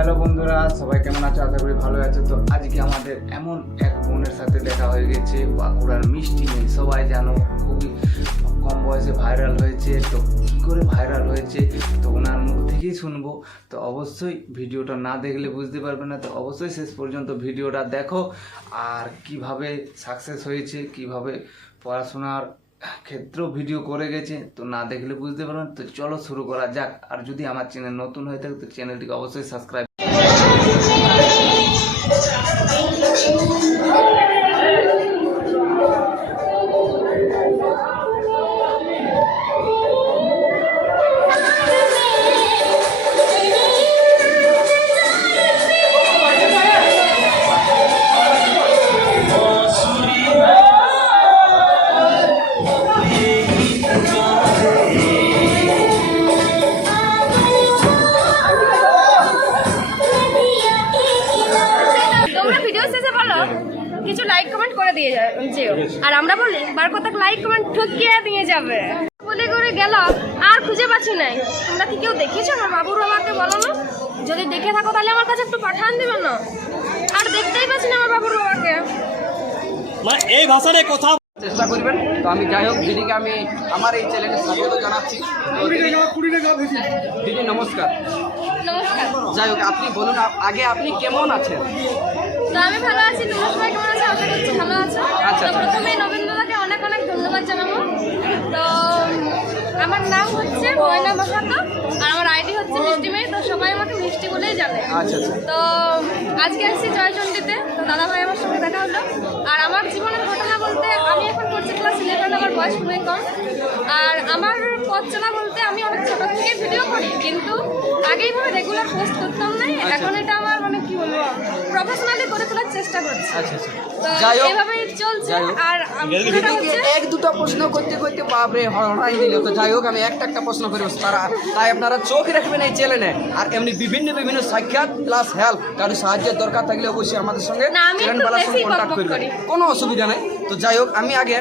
Hello বন্ধুরা, সবাই কেমন আছো? আশা করি ভালো আছো। তো আজকে আমাদের এমন এক বোনের সাথে দেখা হয়ে গেছে, বাঁকুড়ার মিষ্টি মেয়ে। সবাই জানো খুবই কম বয়সে ভাইরাল হয়েছে। তো কী করে ভাইরাল হয়েছে তো ওনার মুখ থেকেই শুনবো। তো অবশ্যই ভিডিওটা না দেখলে বুঝতে পারবে না। তো অবশ্যই শেষ পর্যন্ত ভিডিওটা দেখো, আর কিভাবে সাকসেস হয়েছে, কিভাবে পড়াশোনার ক্ষেত্রেও ভিডিও করে গেছে, তো না দেখলে বুঝতে পারবেন। তো চলো শুরু করা যাক। আর যদি আমার চ্যানেল নতুন হয়ে থাকে তো চ্যানেলটিকে অবশ্যই সাবস্ক্রাইব। কিছু লাইক কমেন্ট করে দিয়ে যেও, আর আমরা বলি বার কথা লাইক কমেন্ট ঠকিয়ে দিয়ে যাবে বলে করে গেল, আর খুঁজে পাচ্ছি নাই। তোমরা কি কেউ দেখেছো আমার বাবুর বাবাকে? বলো না, যদি দেখে থাকো তাহলে আমার কাছে একটু পাঠান দিবে না? আর দেখতেই পাচ্ছি না আমার বাবুর বাবাকে। মানে এই ভাষায় কথা চেষ্টা করবেন। তো আমি যাই হোক দিদিকে আমি আমার এই চ্যানেলে স্বাগত জানাচ্ছি। দিদি নমস্কার। নমস্কার। যাই হোক আপনি বলুন আগে আপনি কেমন আছেন? তো আমি ভালো আছি, তোমরা সবাই কেমন আছো? আশা করছি ভালো আছো। আচ্ছা, তো প্রথমে নবীন্দ্রদাকে অনেক অনেক ধন্যবাদ জানাবো। তো আমার নাম হচ্ছে ময়না মাহাতো, আর আমার আইডি হচ্ছে মিষ্টি মেয়ে। তো সবাই আমাকে মিষ্টি বলেই জানে। আচ্ছা আচ্ছা। তো আজকে আসছি জয়চণ্ডীতে। তো দাদা ভাই আমার সঙ্গে দেখা হলো। আর আমার জীবনের ঘটনা বলতে, আমি এখন করছি ক্লাস 11, আমার বয়স খুবই কম। আর আমার পথ চলা বলতে, আমি অনেক ছোটো থেকে ভিডিও করি, কিন্তু আগেই ভাবে রেগুলার পোস্ট করতাম না। এখন এটা আমার মানে কি বলবো, প্রফেশনালি করে তোলার চেষ্টা করছি। আচ্ছা আচ্ছা। তো যাই হোক এইভাবেই চলছে। আর দিদিকে এক দুটো প্রশ্ন করতে করতে বাপরে হড়াই দিল। তো যাই হোক আমি একটা প্রশ্ন করে তাই আপনারা চোখ রাখবেন এই চ্যানেলে। আর এমনি বিভিন্ন সাক্ষাৎ প্লাস হেল্প কারো সাহায্যের দরকার থাকলে অবশ্যই আমাদের সঙ্গে না, আমি একটু চ্যানেলওয়ালার সঙ্গে বেশি কন্ট্যাক্ট বকবক করবেন, করি। কোনো অসুবিধা নেই। তো যাই হোক আমি আগে